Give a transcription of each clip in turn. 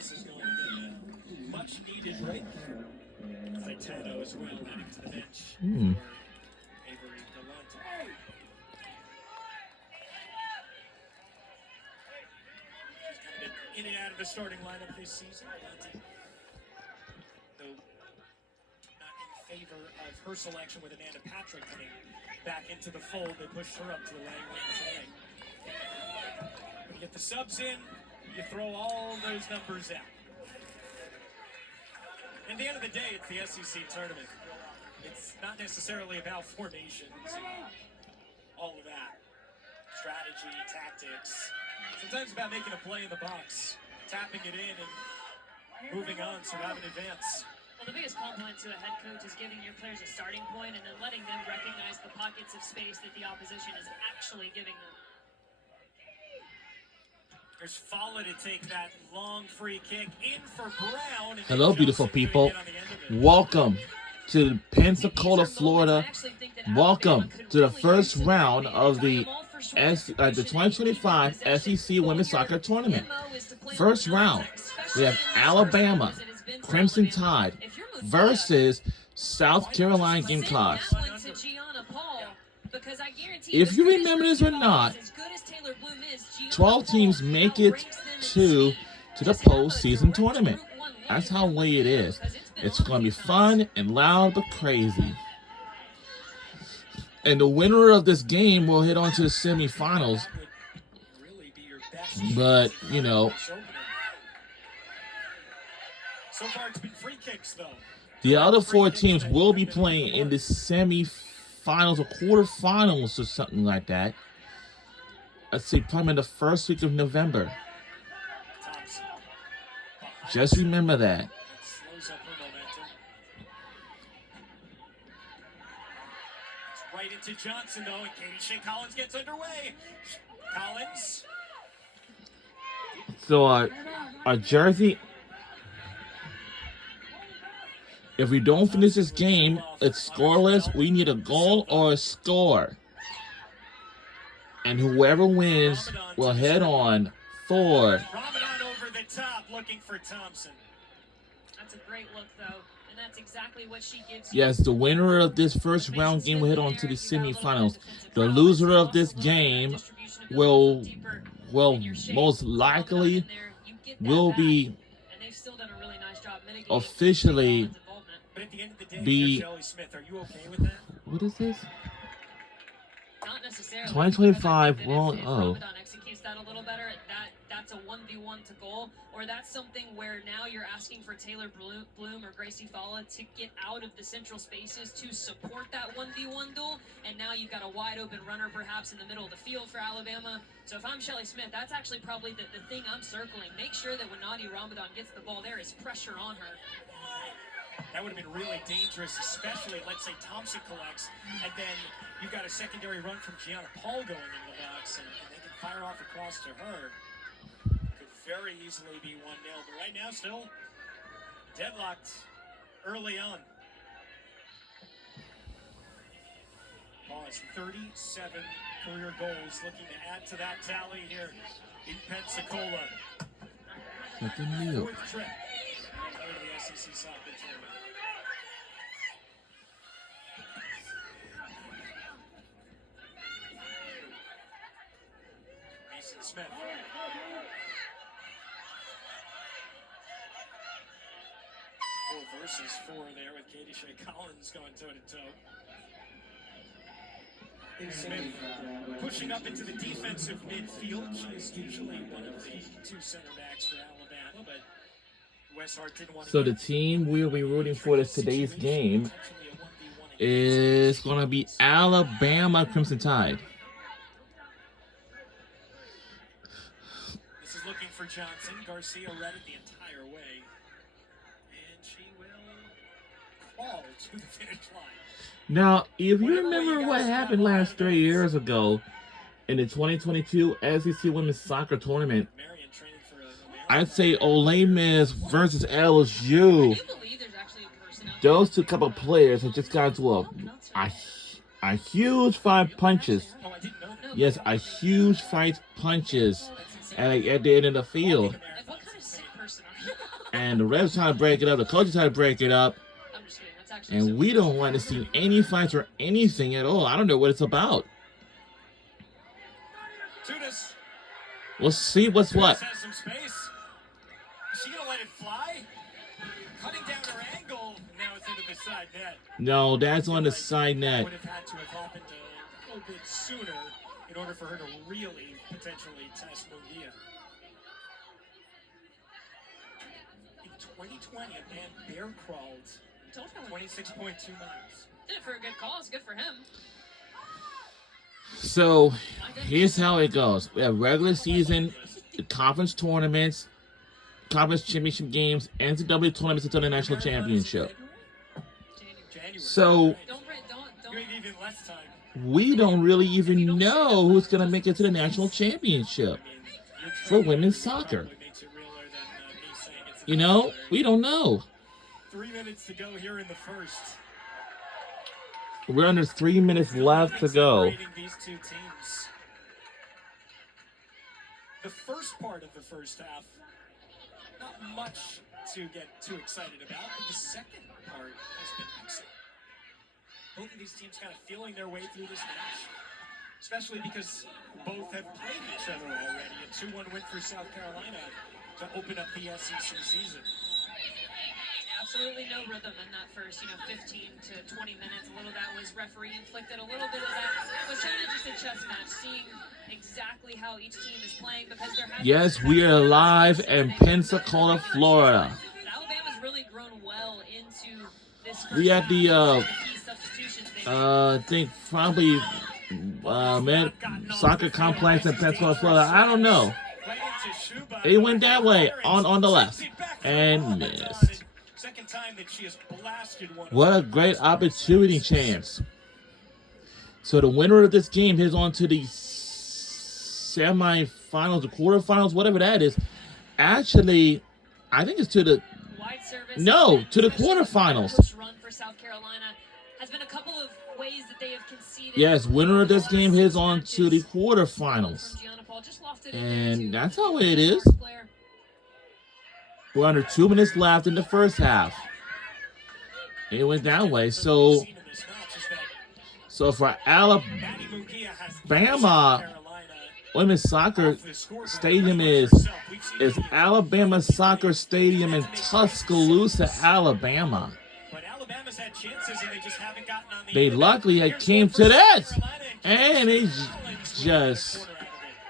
this is going to get a much needed break. Fitano as well heading to the bench for Avery Galante. She's kind of been in and out of the starting lineup this season. Galante, though not in favor of her selection with Amanda Patrick coming back into the fold, they pushed her up to the laying line today. When you get the subs in, you throw all those numbers out. At the end of the day, it's the SEC tournament. It's not necessarily about formations and all of that. Strategy, tactics. Sometimes about making a play in the box, tapping it in and moving on, surviving advance. Well, the biggest compliment to a head coach is giving your players a starting point and then letting them recognize the pockets of space that the opposition is actually giving them. There's Falla to take that long free kick in for Brown. Hello, beautiful people. Welcome to Pensacola, Florida. Welcome to the first round of the 2025 SEC Women's Soccer Tournament. First round, we have Alabama Crimson Tide versus South Carolina Gamecocks. If you remember this or not, 12 teams make it to the postseason tournament. That's how way it is. It's going to be fun and loud but crazy. And the winner of this game will hit on to the semifinals. But, you know, so far it's been free kicks, though. The other 4 teams will be playing in the semifinals or quarterfinals or something like that. Let's see, probably in the first week of November. Just remember that. Slows up her momentum. It's right into Johnson, though, and Katie Shea Collins gets underway. Collins. So, our jersey. If we don't finish this game, it's scoreless. We need a goal or a score. And whoever wins will head on for. Ramadan over the top, looking for Thompson. That's a great look, though, and that's exactly what she gives. Yes, the winner of this first round game will head on to the semifinals. The loser of this game will most likely will be officially be. What is this? Not necessarily. 2025 world. Oh. Ramadan executes that a little better. That's a 1v1 to goal, or that's something where now you're asking for Taylor Bloom or Gracie Falla to get out of the central spaces to support that 1v1 duel, and now you've got a wide open runner perhaps in the middle of the field for Alabama. So if I'm Shelly Smith, that's actually probably the thing I'm circling. Make sure that when Nadia Ramadan gets the ball, there is pressure on her. That would have been really dangerous, especially, let's say, Thompson collects, and then you've got a secondary run from Gianna Paul going into the box, and they can fire off across to her. Could very easily be 1-0, but right now, still deadlocked early on. Paul has 37 career goals, looking to add to that tally here in Pensacola. Fourth trip to the SEC Soccer Tournament. Smith. 4 versus 4 there with Katie Shea Collins going toe-to-toe. Smith pushing up into the defensive midfield. She is usually one of the 2 center backs for Alabama, but Wes Hart didn't want to. So the team we'll be rooting for today's game is going to be Alabama Crimson Tide. Looking for Johnson. Garcia read it the entire way. And she will crawl to the finish line. Now, if you remember what happened last 3 years ago in the 2022 SEC Women's Soccer Tournament, I'd say Ole Miss versus LSU. Those 2 couple players have just got to a huge 5 punches. Yes, a huge 5 punches at the end of the field. person are you? And the refs trying to break it up. The coaches trying to break it up. I'm just kidding. That's actually And we don't want to see any fights or anything at all. I don't know what it's about. Tunis. We'll see what's what. Has some space. Is she gonna let it fly? Cutting down her angle. Now it's into the side net. No, that's on the side net. Would have had to have happened a little bit sooner in order for her to really potentially test Munguia. In 2020, a man bear crawled 26.2 miles. Did it for a good cause. Good for him. So, here's how it goes. We have regular season, conference tournaments, conference championship games, NCAA tournaments until the national championship. January. So, Don't. You have even less time. we don't really even know who's going to make it to the national championship for women's soccer. You know, we don't know. 3 minutes to go here in the first. We're under 3 minutes left to go. These two teams. The first part of the first half, not much to get too excited about, but the second part has been excellent. Both of these teams kind of feeling their way through this match, especially because both have played each other already. A 2-1 win for South Carolina to open up the SEC season. Absolutely no rhythm in that first, 15 to 20 minutes. A little of that was referee inflicted. A little bit of that was kind of just a chess match, seeing exactly how each team is playing because they're having. Yes, we are live in Pensacola, Florida. Alabama's really grown well into this. We had the key substitutions they made. I think probably soccer complex in Pensacola, Florida. I don't know. They went that way on the left and missed. Second time that she has blasted one. What a great opportunity chance. So the winner of this game heads on to the semifinals, the quarterfinals, whatever that is. Actually, I think it's to the Wide service. no, to the quarterfinals. Push run for South Carolina has been a couple of ways that they have conceded. Yes, winner of this game heads on to the quarterfinals. And that's how it is. We're under 2 minutes left in the first half. It went that way. So for Alabama, women's soccer stadium is Alabama Soccer Stadium in Tuscaloosa, Alabama. They luckily had came to that, and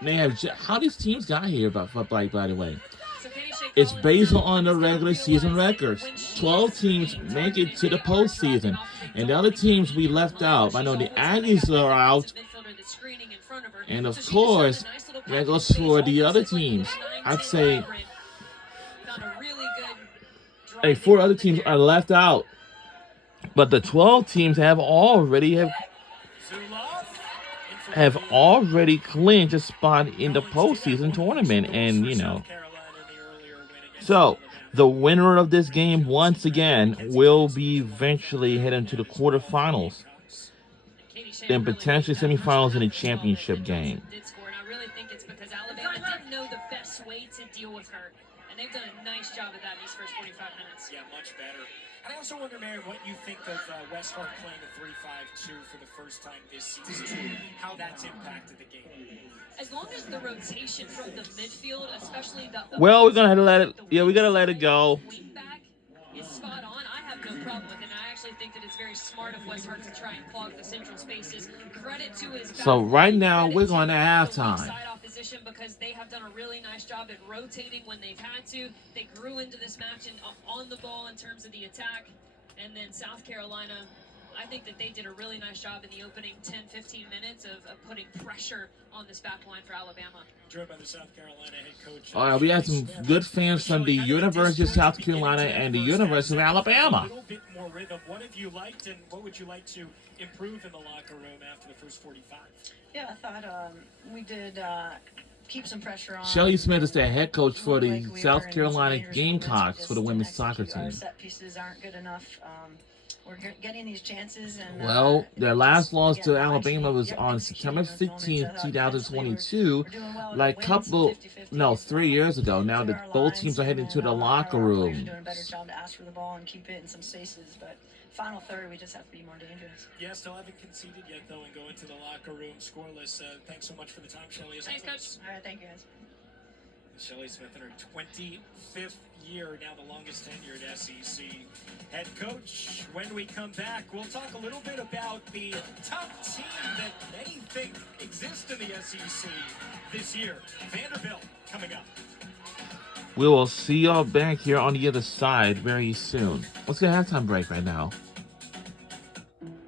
they have how these teams got here by the way. It's based on the regular season records. 12 teams make it to the postseason. And the other teams we left out. I know the Aggies are out. And of course, that goes for the other teams. I'd say 4 other teams are left out. But the 12 teams have already clinched a spot in the postseason tournament. And, so, the winner of this game, once again, will be eventually heading to the quarterfinals, then potentially semifinals in a championship game. I really think it's because Alabama didn't know the best way to deal with her, and they've done a nice job of that in these first 45 minutes. Yeah, much better. And I also wonder, Mary, what you think of West Hart playing a 3-5-2 for the first time this season, how that's impacted the game. As long as the rotation from the midfield, especially the well, we're gonna let it. Yeah, we gotta let it go. Wingback is spot on. I have no problem with it. And I actually think that it's very smart of West Hart to try and clog the central spaces. Credit to his. So right now we're going to halftime. Side opposition because they have done a really nice job at rotating when they've had to. They grew into this match and on the ball in terms of the attack, and then South Carolina. I think that they did a really nice job in the opening 10-15 minutes of putting pressure on this back line for Alabama. Joined by the South Carolina head coach. All right, we had some good fans from the University of South Carolina and the University of Alabama. A little bit more rhythm. What have you liked, and what would you like to improve in the locker room after the first 45? Yeah, I thought we did keep some pressure on. Shelly Smith is the head coach for the South Carolina Gamecocks for the women's soccer team. Our set pieces aren't good enough. we're getting these chances. And well, their last loss to my Alabama team, was on executing September in those moments. 15th, I thought defensively 2022, we're doing well. like Winning some 50-50. 3 years ago. Now To that our both lines, teams are heading and to the locker our players are room. doing a better job to ask for the ball and keep it in some spaces. But final third, we just have to be more dangerous. Yeah, still haven't conceded yet, though, and go into the locker room scoreless. Thanks so much for the time, Shelly. Thanks, Coach. All right, thank you, guys. Shelly Smith in her 25th year, now the longest tenured SEC head coach. When we come back, we'll talk a little bit about the top team that many think exists in the SEC this year. Vanderbilt coming up. We will see y'all back here on the other side very soon. Let's get a halftime break right now.